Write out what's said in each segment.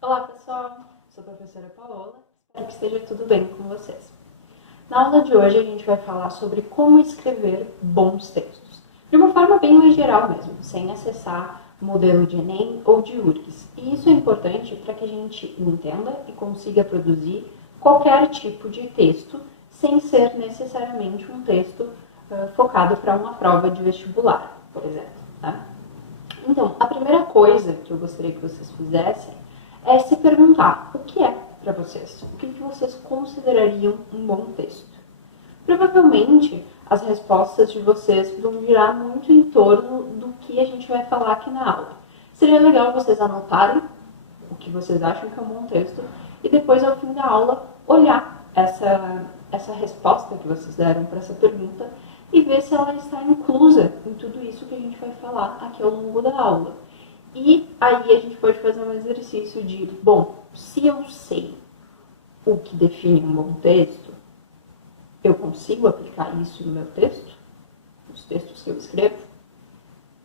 Olá pessoal, sou a professora Paola, espero que esteja tudo bem com vocês. Na aula de hoje a gente vai falar sobre como escrever bons textos, de uma forma bem mais geral mesmo, sem acessar modelo de Enem ou de URGS. E isso é importante para que a gente entenda e consiga produzir qualquer tipo de texto, sem ser necessariamente um texto focado para uma prova de vestibular, por exemplo. Tá? Então, a primeira coisa que eu gostaria que vocês fizessem é se perguntar o que é para vocês, o que vocês considerariam um bom texto. Provavelmente as respostas de vocês vão girar muito em torno do que a gente vai falar aqui na aula. Seria legal vocês anotarem o que vocês acham que é um bom texto e depois, ao fim da aula, olhar essa resposta que vocês deram para essa pergunta e ver se ela está inclusa em tudo isso que a gente vai falar aqui ao longo da aula. E aí a gente pode fazer um exercício de, bom, se eu sei o que define um bom texto, eu consigo aplicar isso no meu texto? Nos textos que eu escrevo?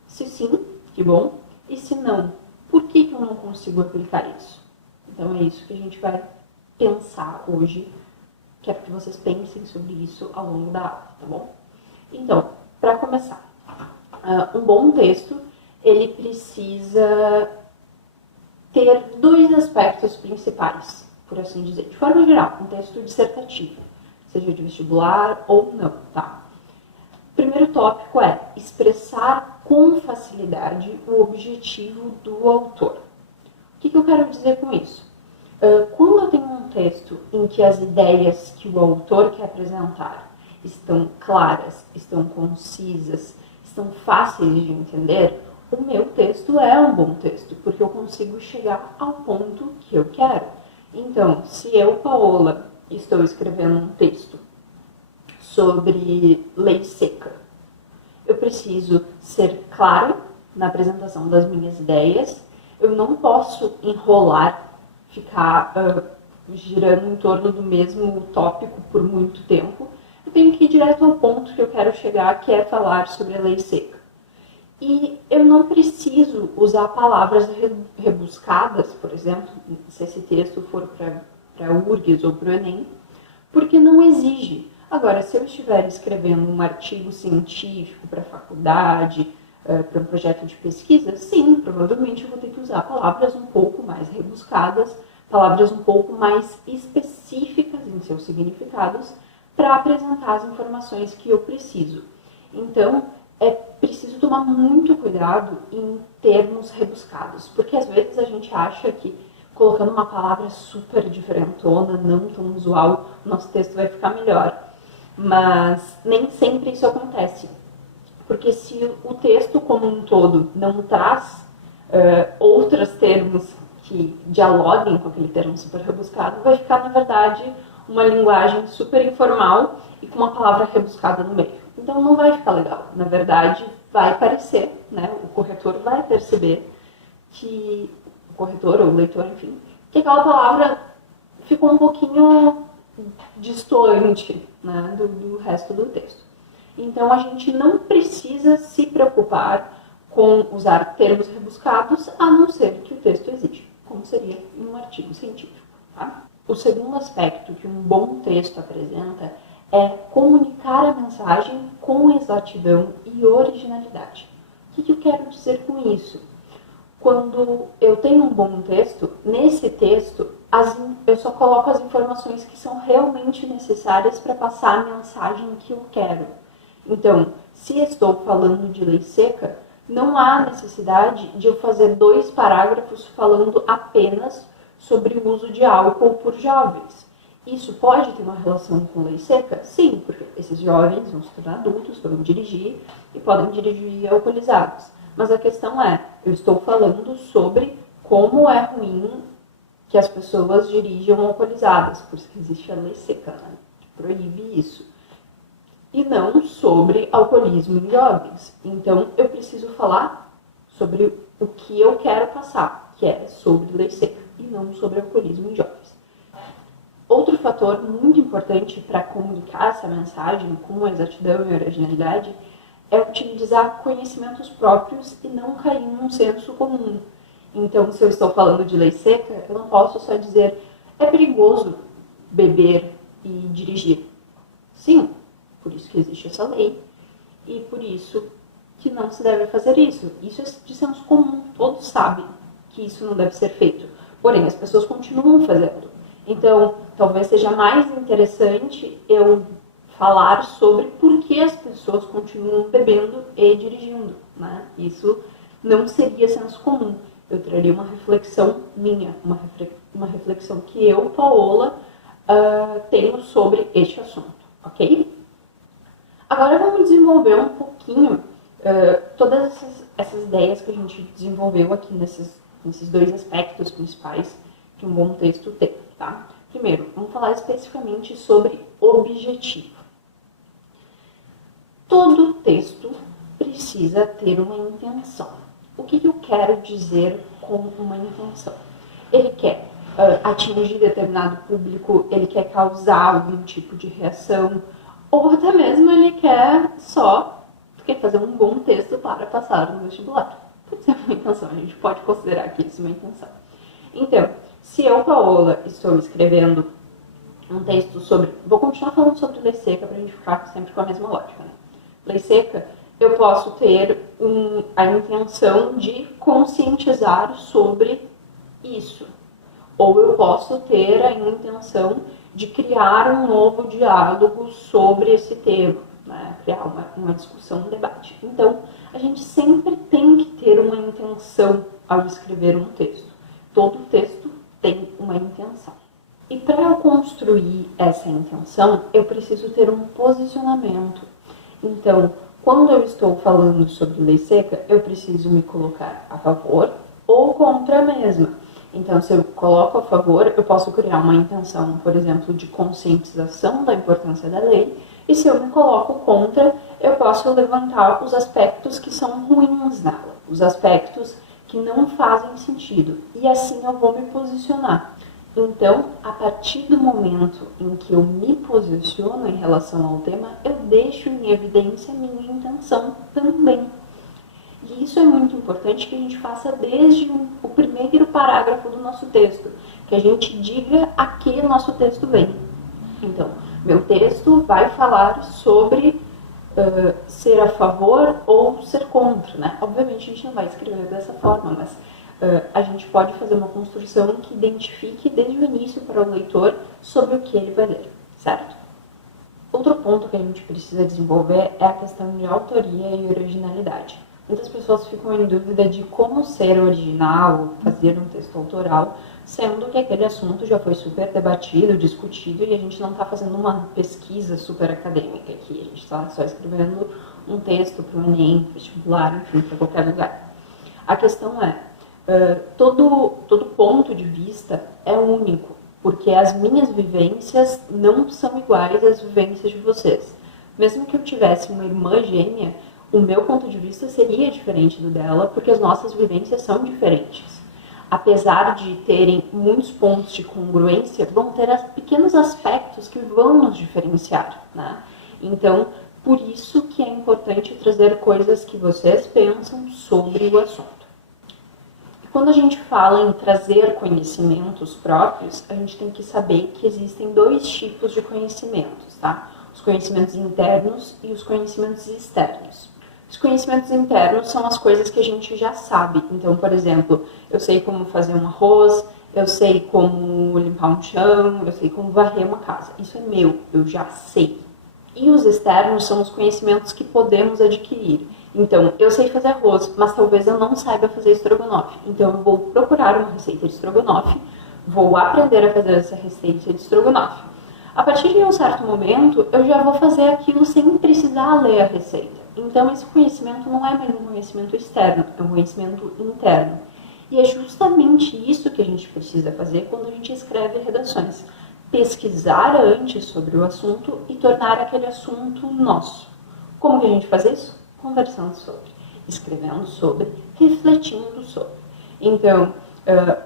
Se sim, que bom. E se não, por que eu não consigo aplicar isso? Então é isso que a gente vai pensar hoje. Quero que vocês pensem sobre isso ao longo da aula, tá bom? Então, para começar, um bom texto, ele precisa ter dois aspectos principais, por assim dizer. De forma geral, um texto dissertativo, seja de vestibular ou não, tá? O primeiro tópico é expressar com facilidade o objetivo do autor. O que eu quero dizer com isso? Quando eu tenho um texto em que as ideias que o autor quer apresentar estão claras, estão concisas, estão fáceis de entender, o meu texto é um bom texto, porque eu consigo chegar ao ponto que eu quero. Então, se eu, Paola, estou escrevendo um texto sobre lei seca, eu preciso ser claro na apresentação das minhas ideias, eu não posso enrolar, ficar girando em torno do mesmo tópico por muito tempo. Eu tenho que ir direto ao ponto que eu quero chegar, que é falar sobre a lei seca. E eu não preciso usar palavras rebuscadas, por exemplo, se esse texto for para URGS ou para o Enem, porque não exige. Agora, se eu estiver escrevendo um artigo científico para a faculdade, para um projeto de pesquisa, sim, provavelmente eu vou ter que usar palavras um pouco mais rebuscadas, palavras um pouco mais específicas em seus significados, para apresentar as informações que eu preciso. Então, é preciso tomar muito cuidado em termos rebuscados, porque às vezes a gente acha que colocando uma palavra super diferentona, não tão usual, o nosso texto vai ficar melhor. Mas nem sempre isso acontece, porque se o texto como um todo não traz outros termos que dialoguem com aquele termo super rebuscado, vai ficar, na verdade, uma linguagem super informal e com uma palavra rebuscada no meio. Então não vai ficar legal. Na verdade, vai parecer, né? O corretor vai perceber que o corretor ou o leitor, enfim, que aquela palavra ficou um pouquinho distante, né, do resto do texto. Então a gente não precisa se preocupar com usar termos rebuscados, a não ser que o texto exija, como seria em um artigo científico. Tá? O segundo aspecto que um bom texto apresenta é comunicar a mensagem com exatidão e originalidade. O que eu quero dizer com isso? Quando eu tenho um bom texto, nesse texto eu só coloco as informações que são realmente necessárias para passar a mensagem que eu quero. Então, se estou falando de lei seca, não há necessidade de eu fazer 2 parágrafos falando apenas sobre o uso de álcool por jovens. Isso pode ter uma relação com lei seca? Sim, porque esses jovens vão se tornar adultos, vão dirigir e podem dirigir alcoolizados. Mas a questão é, eu estou falando sobre como é ruim que as pessoas dirijam alcoolizadas, por isso que existe a lei seca, né, que proíbe isso. E não sobre alcoolismo em jovens. Então, eu preciso falar sobre o que eu quero passar, que é sobre lei seca, e não sobre alcoolismo em jovens. Outro fator muito importante para comunicar essa mensagem com exatidão e originalidade é utilizar conhecimentos próprios e não cair num senso comum. Então, se eu estou falando de lei seca, eu não posso só dizer é perigoso beber e dirigir. Sim, por isso que existe essa lei e por isso que não se deve fazer isso. Isso é de senso comum, todos sabem que isso não deve ser feito. Porém, as pessoas continuam fazendo. Então, talvez seja mais interessante eu falar sobre por que as pessoas continuam bebendo e dirigindo, né? Isso não seria senso comum. Eu traria uma reflexão minha, uma reflexão que eu, Paola, tenho sobre este assunto, ok? Agora vamos desenvolver um pouquinho todas essas ideias que a gente desenvolveu aqui nesses dois aspectos principais que um bom texto tem, tá? Primeiro, vamos falar especificamente sobre objetivo. Todo texto precisa ter uma intenção. O que eu quero dizer com uma intenção? Ele quer atingir determinado público, ele quer causar algum tipo de reação, ou até mesmo ele quer fazer um bom texto para passar no vestibular. Pode ser uma intenção, a gente pode considerar que isso é uma intenção. Então, se eu, Paola, estou escrevendo um texto sobre... Vou continuar falando sobre lei seca para a gente ficar sempre com a mesma lógica, né? Lei seca, eu posso ter a intenção de conscientizar sobre isso. Ou eu posso ter a intenção de criar um novo diálogo sobre esse tema, né? Criar uma discussão, um debate. Então, a gente sempre tem que ter uma intenção ao escrever um texto. Todo texto tem uma intenção. E para eu construir essa intenção, eu preciso ter um posicionamento. Então, quando eu estou falando sobre lei seca, eu preciso me colocar a favor ou contra a mesma. Então, se eu coloco a favor, eu posso criar uma intenção, por exemplo, de conscientização da importância da lei, e se eu me coloco contra, eu posso levantar os aspectos que são ruins nela, os aspectos que não fazem sentido, e assim eu vou me posicionar. Então, a partir do momento em que eu me posiciono em relação ao tema, eu deixo em evidência a minha intenção também. E isso é muito importante que a gente faça desde o primeiro parágrafo do nosso texto, que a gente diga a que nosso texto vem. Então, meu texto vai falar sobre ser a favor ou ser contra, né? Obviamente a gente não vai escrever dessa forma, mas a gente pode fazer uma construção que identifique desde o início para o leitor sobre o que ele vai ler, certo? Outro ponto que a gente precisa desenvolver é a questão de autoria e originalidade. Muitas pessoas ficam em dúvida de como ser original, fazer um texto autoral, sendo que aquele assunto já foi super debatido, discutido, e a gente não está fazendo uma pesquisa super acadêmica aqui, a gente está só escrevendo um texto para o Enem, vestibular, enfim, para qualquer lugar. A questão é, todo ponto de vista é único, porque as minhas vivências não são iguais às vivências de vocês. Mesmo que eu tivesse uma irmã gêmea, o meu ponto de vista seria diferente do dela, porque as nossas vivências são diferentes. Apesar de terem muitos pontos de congruência, vão ter pequenos aspectos que vão nos diferenciar, né? Então, por isso que é importante trazer coisas que vocês pensam sobre o assunto. E quando a gente fala em trazer conhecimentos próprios, a gente tem que saber que existem dois tipos de conhecimentos, tá? Os conhecimentos internos e os conhecimentos externos. Os conhecimentos internos são as coisas que a gente já sabe. Então, por exemplo, eu sei como fazer um arroz, eu sei como limpar um chão, eu sei como varrer uma casa. Isso é meu, eu já sei. E os externos são os conhecimentos que podemos adquirir. Então, eu sei fazer arroz, mas talvez eu não saiba fazer estrogonofe. Então, eu vou procurar uma receita de estrogonofe, vou aprender a fazer essa receita de estrogonofe. A partir de um certo momento, eu já vou fazer aquilo sem precisar ler a receita. Então, esse conhecimento não é mais um conhecimento externo, é um conhecimento interno. E é justamente isso que a gente precisa fazer quando a gente escreve redações. Pesquisar antes sobre o assunto e tornar aquele assunto nosso. Como que a gente faz isso? Conversando sobre, escrevendo sobre, refletindo sobre. Então,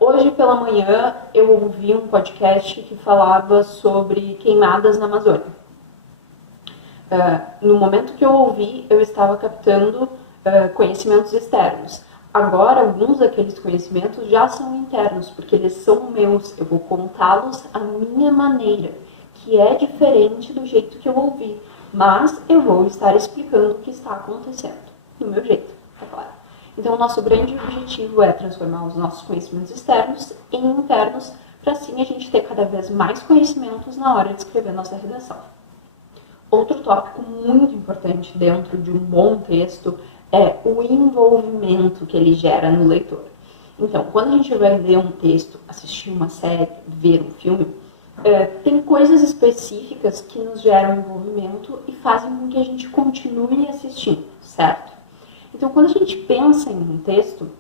hoje pela manhã eu ouvi um podcast que falava sobre queimadas na Amazônia. No momento que eu ouvi, eu estava captando conhecimentos externos. agora alguns daqueles conhecimentos já são internos, porque eles são meus, eu vou contá-los à minha maneira, que é diferente do jeito que eu ouvi, mas eu vou estar explicando o que está acontecendo, do meu jeito, é claro. Então, o nosso grande objetivo é transformar os nossos conhecimentos externos em internos, para assim a gente ter cada vez mais conhecimentos na hora de escrever nossa redação. Outro tópico muito importante dentro de um bom texto é o envolvimento que ele gera no leitor. Então, quando a gente vai ler um texto, assistir uma série, ver um filme, tem coisas específicas que nos geram envolvimento e fazem com que a gente continue assistindo, certo? Então, quando a gente pensa em um texto,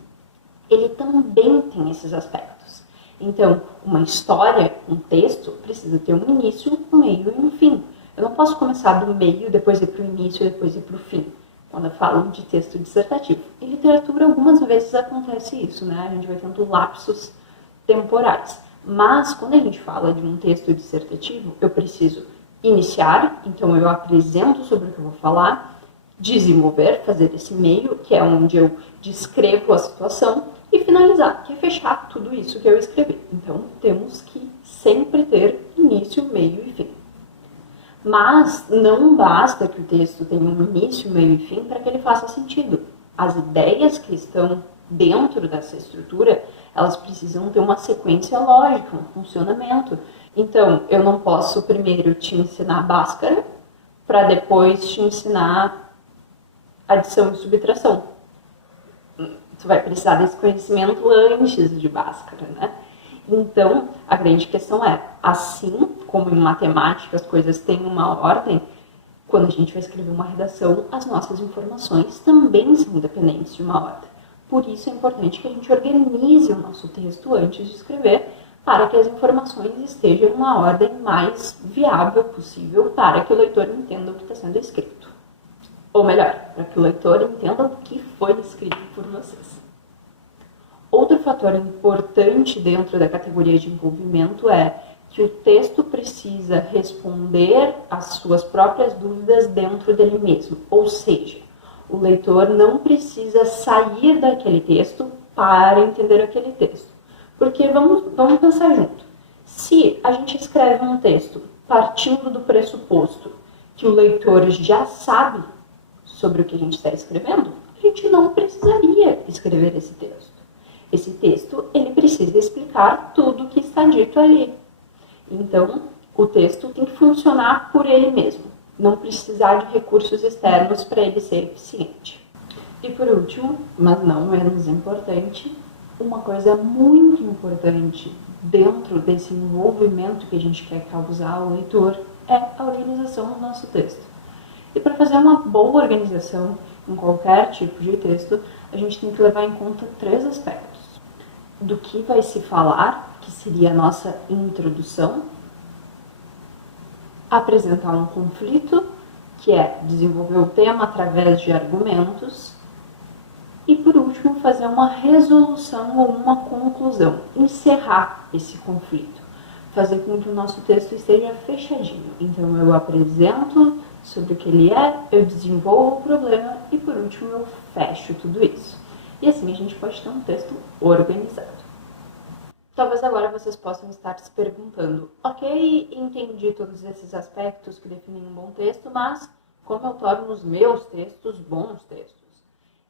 ele também tem esses aspectos. Então, uma história, um texto, precisa ter um início, um meio e um fim. Eu não posso começar do meio, depois ir para o início, depois ir para o fim, quando eu falo de texto dissertativo. Em literatura, algumas vezes acontece isso, né? A gente vai tendo lapsos temporais. Mas, quando a gente fala de um texto dissertativo, eu preciso iniciar, então eu apresento sobre o que eu vou falar, desenvolver, fazer esse meio, que é onde eu descrevo a situação, e finalizar, que é fechar tudo isso que eu escrevi. Então, temos que sempre ter início, meio e fim. Mas não basta que o texto tenha um início, meio e fim para que ele faça sentido. As ideias que estão dentro dessa estrutura, elas precisam ter uma sequência lógica, um funcionamento. Então, eu não posso primeiro te ensinar Bhaskara para depois te ensinar adição e subtração. Tu vai precisar desse conhecimento antes de Bhaskara, né? Então, a grande questão é, assim como em matemática as coisas têm uma ordem, quando a gente vai escrever uma redação, as nossas informações também são independentes de uma ordem. Por isso é importante que a gente organize o nosso texto antes de escrever, para que as informações estejam na ordem mais viável possível para que o leitor entenda o que está sendo escrito. Ou melhor, para que o leitor entenda o que foi escrito por vocês. Outro fator importante dentro da categoria de envolvimento é que o texto precisa responder às suas próprias dúvidas dentro dele mesmo. Ou seja, o leitor não precisa sair daquele texto para entender aquele texto. Porque vamos pensar junto. Se a gente escreve um texto partindo do pressuposto que o leitor já sabe sobre o que a gente está escrevendo, a gente não precisaria escrever esse texto. Esse texto, ele precisa explicar tudo o que está dito ali. Então, o texto tem que funcionar por ele mesmo, não precisar de recursos externos para ele ser eficiente. E por último, mas não menos importante, uma coisa muito importante dentro desse envolvimento que a gente quer causar ao leitor é a organização do nosso texto. E para fazer uma boa organização em qualquer tipo de texto, a gente tem que levar em conta 3 aspectos. Do que vai se falar, que seria a nossa introdução, apresentar um conflito, que é desenvolver o tema através de argumentos, e por último fazer uma resolução ou uma conclusão, encerrar esse conflito, fazer com que o nosso texto esteja fechadinho. Então eu apresento sobre o que ele é, eu desenvolvo o problema e por último eu fecho tudo isso. E assim a gente pode ter um texto organizado. Talvez agora vocês possam estar se perguntando, ok, entendi todos esses aspectos que definem um bom texto, mas como eu torno os meus textos bons textos?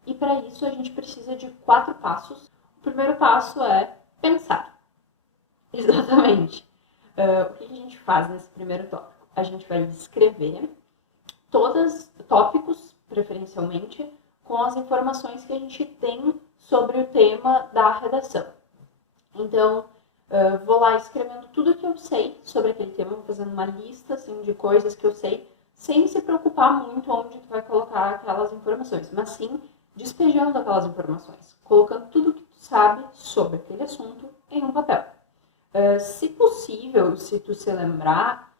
E para isso a gente precisa de 4 passos. O primeiro passo é pensar. Exatamente. O que a gente faz nesse primeiro tópico? A gente vai descrever todos tópicos, preferencialmente, com as informações que a gente tem sobre o tema da redação. Então, vou lá escrevendo tudo que eu sei sobre aquele tema, vou fazendo uma lista assim, de coisas que eu sei, sem se preocupar muito onde tu vai colocar aquelas informações, mas sim despejando aquelas informações, colocando tudo que tu sabe sobre aquele assunto em um papel. Se possível, se tu se lembrar,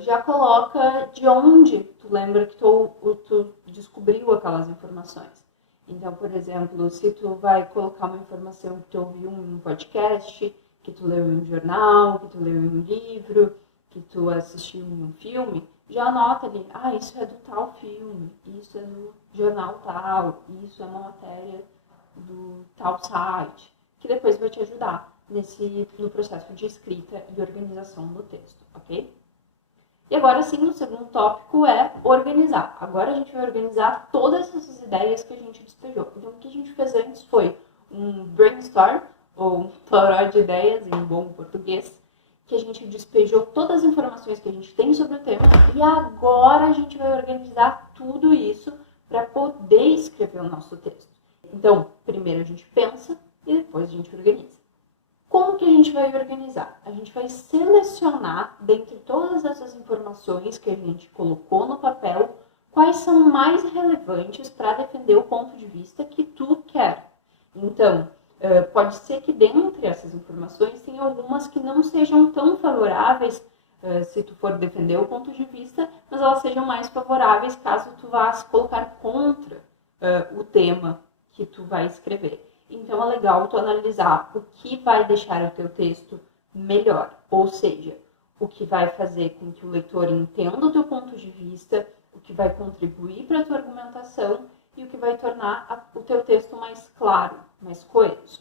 já coloca de onde tu lembra que tu descobriu aquelas informações. Então, por exemplo, se tu vai colocar uma informação que tu ouviu em um podcast, que tu leu em um jornal, que tu leu em um livro, que tu assistiu em um filme, já anota ali, isso é do tal filme, isso é do jornal tal, isso é uma matéria do tal site, que depois vai te ajudar no processo de escrita e organização do texto, ok? E agora sim, o segundo tópico é organizar. Agora a gente vai organizar todas essas ideias que a gente despejou. Então, o que a gente fez antes foi um brainstorm, ou um toró de ideias em bom português, que a gente despejou todas as informações que a gente tem sobre o tema e agora a gente vai organizar tudo isso para poder escrever o nosso texto. Então, primeiro a gente pensa e depois a gente organiza. Como que a gente vai organizar? A gente vai selecionar, dentre todas essas informações que a gente colocou no papel, quais são mais relevantes para defender o ponto de vista que tu quer. Então, pode ser que dentre essas informações tenha algumas que não sejam tão favoráveis se tu for defender o ponto de vista, mas elas sejam mais favoráveis caso tu vá se colocar contra o tema que tu vai escrever. Então, é legal tu analisar o que vai deixar o teu texto melhor, ou seja, o que vai fazer com que o leitor entenda o teu ponto de vista, o que vai contribuir para a tua argumentação e o que vai tornar o teu texto mais claro, mais coeso.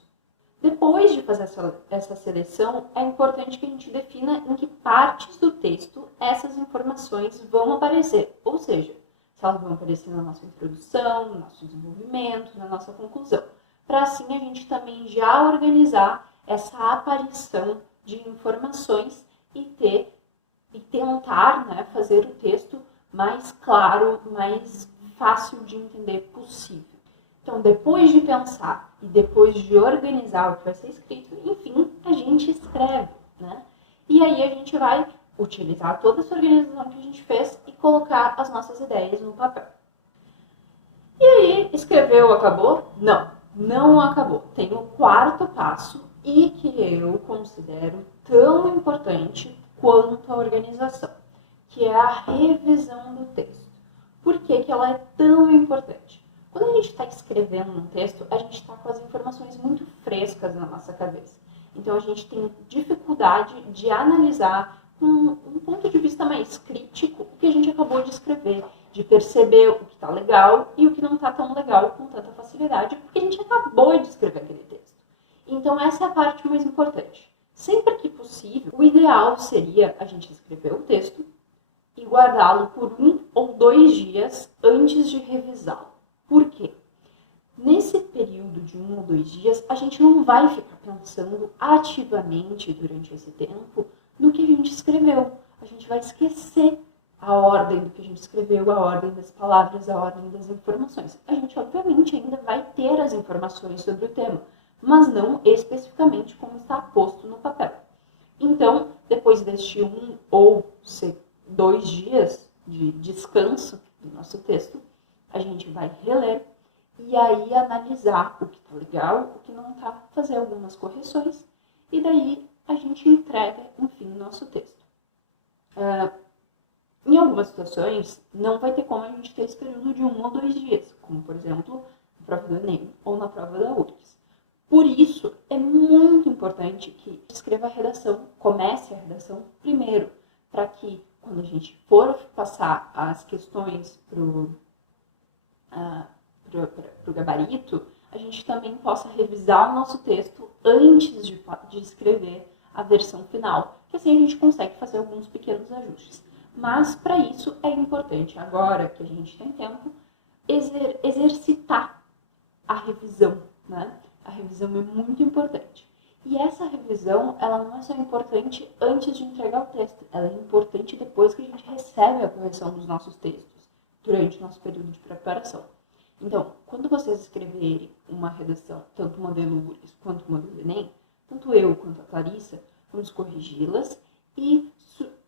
Depois de fazer essa seleção, é importante que a gente defina em que partes do texto essas informações vão aparecer, ou seja, se elas vão aparecer na nossa introdução, no nosso desenvolvimento, na nossa conclusão, para assim a gente também já organizar essa aparição de informações e tentar, né, fazer o texto mais claro, mais fácil de entender possível. Então, depois de pensar e depois de organizar o que vai ser escrito, enfim, a gente escreve, né? E aí a gente vai utilizar toda essa organização que a gente fez e colocar as nossas ideias no papel. E aí, escreveu, acabou? Não, não acabou. Tem o quarto passo e que eu considero tão importante quanto a organização, que é a revisão do texto. Por que que ela é tão importante? Quando a gente está escrevendo um texto, a gente está com as informações muito frescas na nossa cabeça. Então, a gente tem dificuldade de analisar com um ponto de vista mais crítico o que a gente acabou de escrever, de perceber o que está legal e o que não está tão legal com tanta facilidade, porque a gente acabou de escrever aquele texto. Então, essa é a parte mais importante. Sempre que possível, o ideal seria a gente escrever o texto e guardá-lo por 1 ou 2 dias antes de revisá-lo. Por quê? Nesse período de 1 ou 2 dias, a gente não vai ficar pensando ativamente durante esse tempo no que a gente escreveu. A gente vai esquecer a ordem do que a gente escreveu, a ordem das palavras, a ordem das informações. A gente, obviamente, ainda vai ter as informações sobre o tema, mas não especificamente como está posto no papel. Então, depois deste 1 ou 2 dias de descanso do nosso texto, a gente vai reler e aí analisar o que está legal, o que não está, fazer algumas correções e daí a gente entrega, enfim, o nosso texto. Em algumas situações, não vai ter como a gente ter esse período de 1 ou 2 dias, como, por exemplo, na prova do Enem ou na prova da URGS. Por isso, é muito importante que escreva a redação, comece a redação primeiro, para que, quando a gente for passar as questões para o gabarito, a gente também possa revisar o nosso texto antes de escrever a versão final, que assim a gente consegue fazer alguns pequenos ajustes. Mas, para isso, é importante, agora que a gente tem tempo, exercitar a revisão, né? A revisão é muito importante. E essa revisão, ela não é só importante antes de entregar o texto, ela é importante depois que a gente recebe a correção dos nossos textos, durante o nosso período de preparação. Então, quando vocês escreverem uma redação, tanto o modelo URGS quanto o modelo Enem, tanto eu quanto a Clarissa, vamos corrigi-las e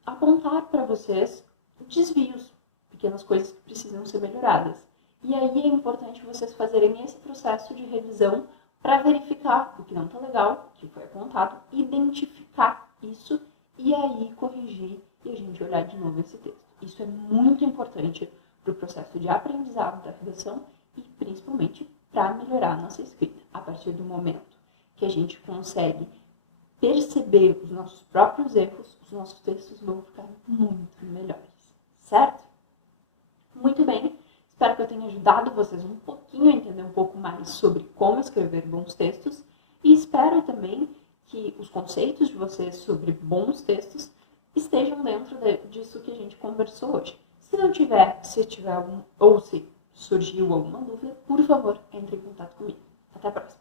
apontar para vocês desvios, pequenas coisas que precisam ser melhoradas. E aí é importante vocês fazerem esse processo de revisão para verificar o que não está legal, o que foi apontado, identificar isso e aí corrigir e a gente olhar de novo esse texto. Isso é muito importante para o processo de aprendizado da redação e principalmente para melhorar a nossa escrita. A partir do momento que a gente consegue perceber os nossos próprios erros, os nossos textos vão ficar muito melhores, certo? Muito bem, Espero que eu tenha ajudado vocês um pouquinho a entender um pouco mais sobre como escrever bons textos e espero também que os conceitos de vocês sobre bons textos estejam dentro disso que a gente conversou hoje. Se não tiver, se tiver algum, ou se surgiu alguma dúvida, por favor, entre em contato comigo. Até a próxima!